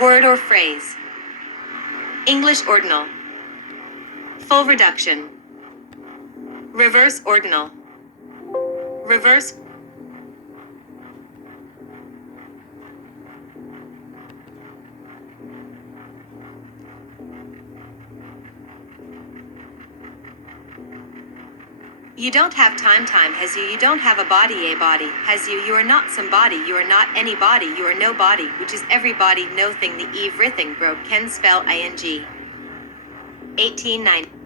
Word or phrase. English ordinal. Full reduction. Reverse ordinal. Reverse. You don't have time has you don't have a body has you are not somebody you are not anybody you are nobody which is everybody no thing the everything broke can spell ing. 1890.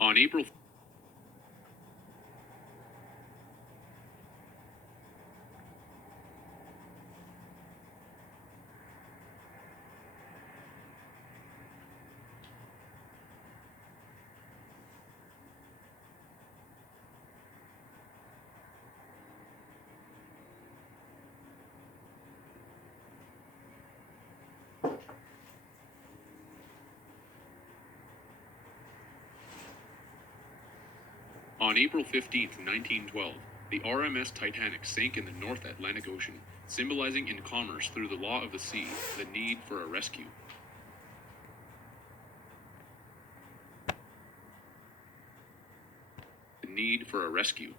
On April On April 15, 1912, the RMS Titanic sank in the North Atlantic Ocean, symbolizing in commerce through the law of the sea the need for a rescue. The need for a rescue.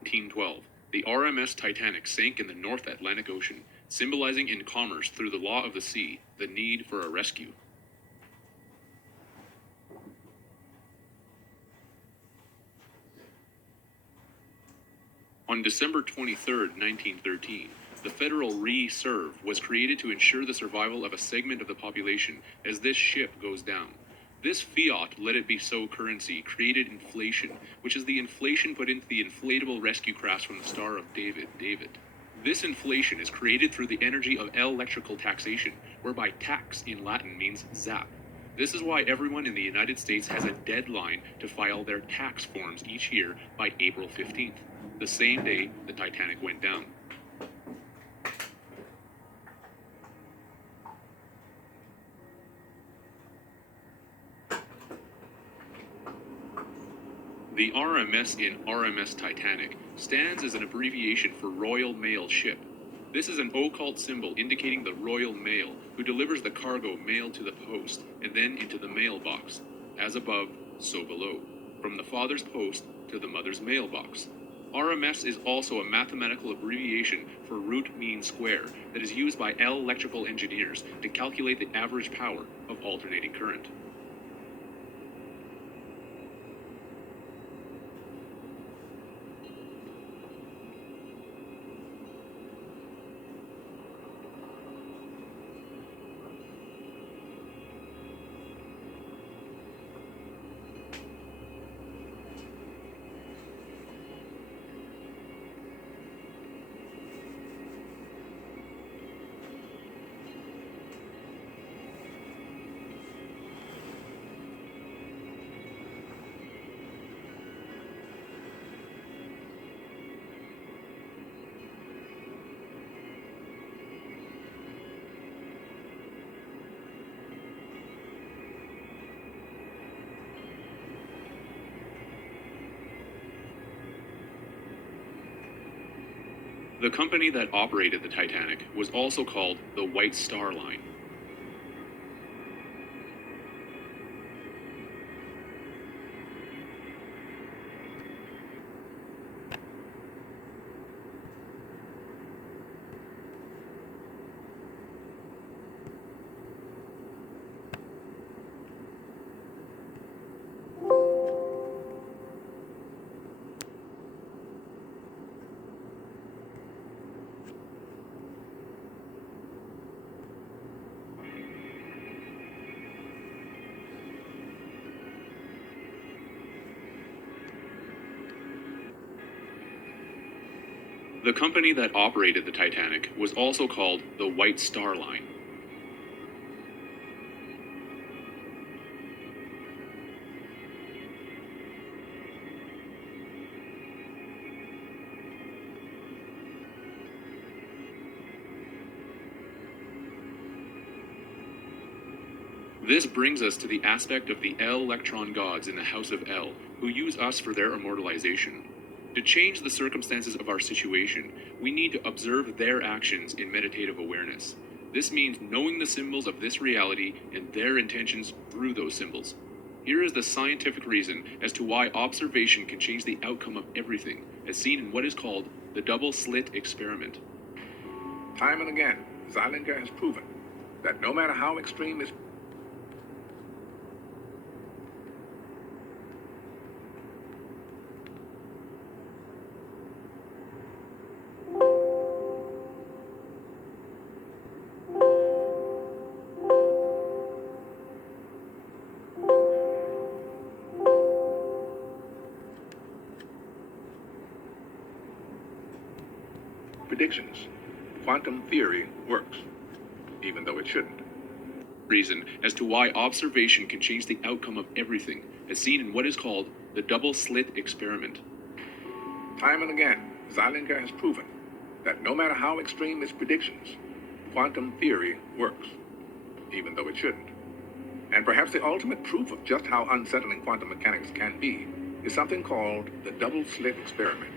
1912, the RMS Titanic sank in the North Atlantic Ocean, symbolizing in commerce through the law of the sea the need for a rescue. On December 23, 1913, the Federal Reserve was created to ensure the survival of a segment of the population as this ship goes down. This fiat, let it be so currency, created inflation, which is the inflation put into the inflatable rescue crafts from the Star of David. This inflation is created through the energy of electrical taxation, whereby tax in Latin means zap. This is why everyone in the United States has a deadline to file their tax forms each year by April 15th, the same day the Titanic went down. The RMS in RMS Titanic stands as an abbreviation for Royal Mail Ship. This is an occult symbol indicating the Royal Mail, who delivers the cargo mailed to the post and then into the mailbox. As above, so below. From the father's post to the mother's mailbox. RMS is also a mathematical abbreviation for root mean square that is used by electrical engineers to calculate the average power of alternating current. The company that operated the Titanic was also called the White Star Line. The company that operated the Titanic was also called the White Star Line. This brings us to the aspect of the electron gods in the House of El, who use us for their immortalization. To change the circumstances of our situation, we need to observe their actions in meditative awareness. This means knowing the symbols of this reality and their intentions through those symbols. Here is the scientific reason as to why observation can change the outcome of everything, as seen in what is called the double slit experiment. Time and again, Zeilinger has proven that no matter how extreme is predictions. Quantum theory works, even though it shouldn't. Reason as to why observation can change the outcome of everything, as seen in what is called the double slit experiment. Time and again, Zeilinger has proven that no matter how extreme its predictions, quantum theory works, even though it shouldn't. And perhaps the ultimate proof of just how unsettling quantum mechanics can be is something called the double slit experiment.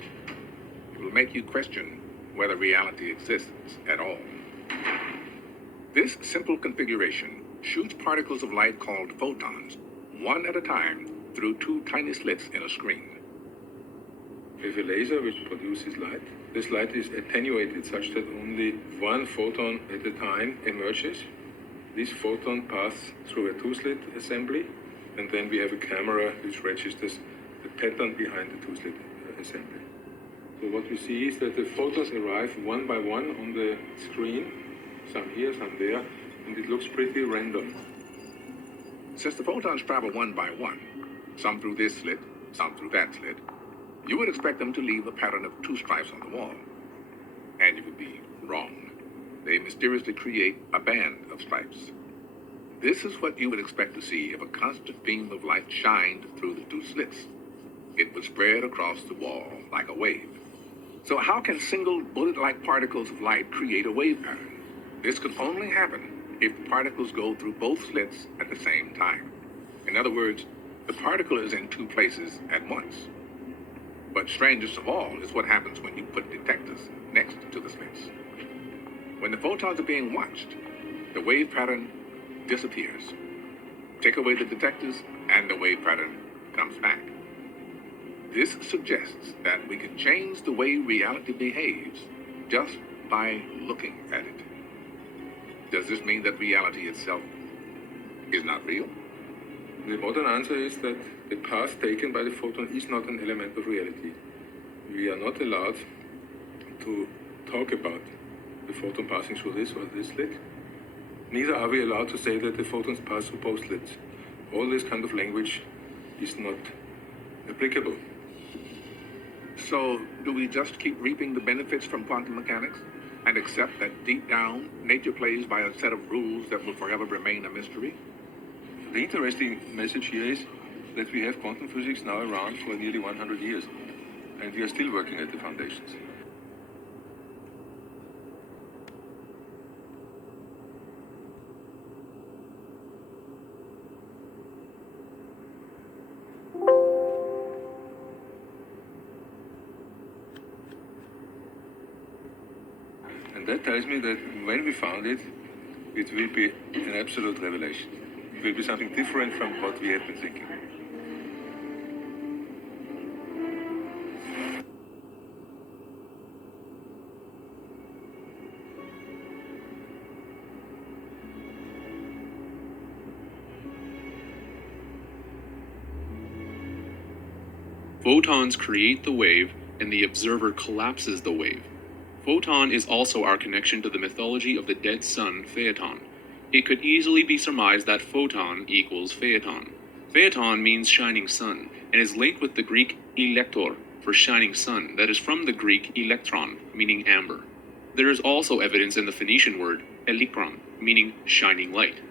It will make you question whether reality exists at all. This simple configuration shoots particles of light called photons, one at a time, through two tiny slits in a screen. We have a laser which produces light. This light is attenuated such that only one photon at a time emerges. This photon passes through a two-slit assembly, and then we have a camera which registers the pattern behind the two-slit assembly. So what we see is that the photons arrive one by one on the screen, some here, some there, and it looks pretty random. Since the photons travel one by one, some through this slit, some through that slit, you would expect them to leave a pattern of two stripes on the wall. And you would be wrong. They mysteriously create a band of stripes. This is what you would expect to see if a constant beam of light shined through the two slits. It would spread across the wall like a wave. So how can single bullet-like particles of light create a wave pattern? This can only happen if the particles go through both slits at the same time. In other words, the particle is in two places at once. But strangest of all is what happens when you put detectors next to the slits. When the photons are being watched, the wave pattern disappears. Take away the detectors, and the wave pattern comes back. This suggests that we can change the way reality behaves just by looking at it. Does this mean that reality itself is not real? The modern answer is that the path taken by the photon is not an element of reality. We are not allowed to talk about the photon passing through this or this slit. Neither are we allowed to say that the photons pass through both slits. All this kind of language is not applicable. So, do we just keep reaping the benefits from quantum mechanics and accept that deep down, nature plays by a set of rules that will forever remain a mystery? The interesting message here is that we have quantum physics now around for nearly 100 years, and we are still working at the foundations. And that tells me that when we found it, it will be an absolute revelation. It will be something different from what we have been thinking. Photons create the wave, and the observer collapses the wave. Photon is also our connection to the mythology of the dead sun, Phaeton. It could easily be surmised that photon equals phaeton. Phaeton means shining sun, and is linked with the Greek elector for shining sun, that is from the Greek electron, meaning amber. There is also evidence in the Phoenician word elikron, meaning shining light.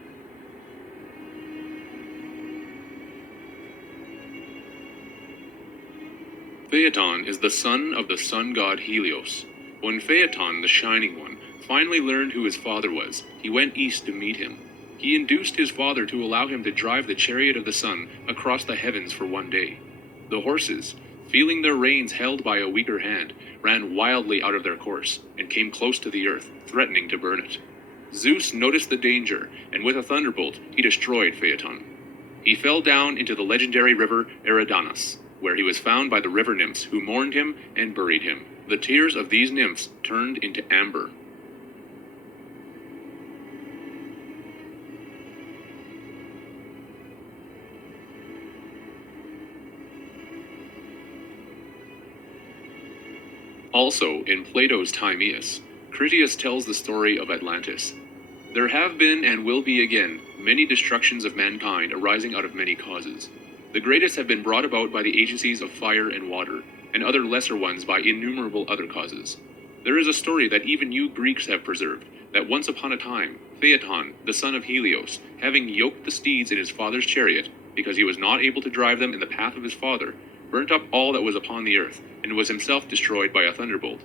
Phaeton is the son of the sun god Helios. When Phaeton, the Shining One, finally learned who his father was, he went east to meet him. He induced his father to allow him to drive the chariot of the sun across the heavens for one day. The horses, feeling their reins held by a weaker hand, ran wildly out of their course and came close to the earth, threatening to burn it. Zeus noticed the danger, and with a thunderbolt, he destroyed Phaeton. He fell down into the legendary river Eridanus, where he was found by the river nymphs who mourned him and buried him. The tears of these nymphs turned into amber. Also, in Plato's Timaeus, Critias tells the story of Atlantis. There have been and will be again many destructions of mankind arising out of many causes. The greatest have been brought about by the agencies of fire and water, and other lesser ones by innumerable other causes. There is a story that even you Greeks have preserved, that once upon a time, Phaeton, the son of Helios, having yoked the steeds in his father's chariot, because he was not able to drive them in the path of his father, burnt up all that was upon the earth, and was himself destroyed by a thunderbolt.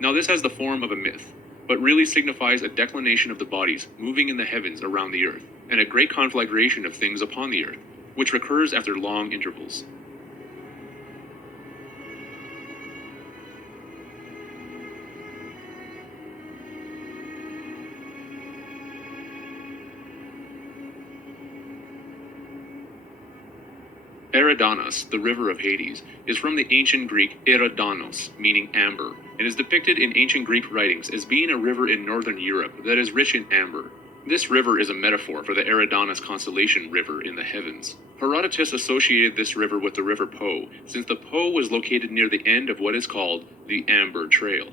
Now this has the form of a myth, but really signifies a declination of the bodies moving in the heavens around the earth, and a great conflagration of things upon the earth, which recurs after long intervals. Eridanos, the river of Hades, is from the ancient Greek Eridanos, meaning amber, and is depicted in ancient Greek writings as being a river in northern Europe that is rich in amber. This river is a metaphor for the Eridanos constellation river in the heavens. Herodotus associated this river with the river Po, since the Po was located near the end of what is called the Amber Trail.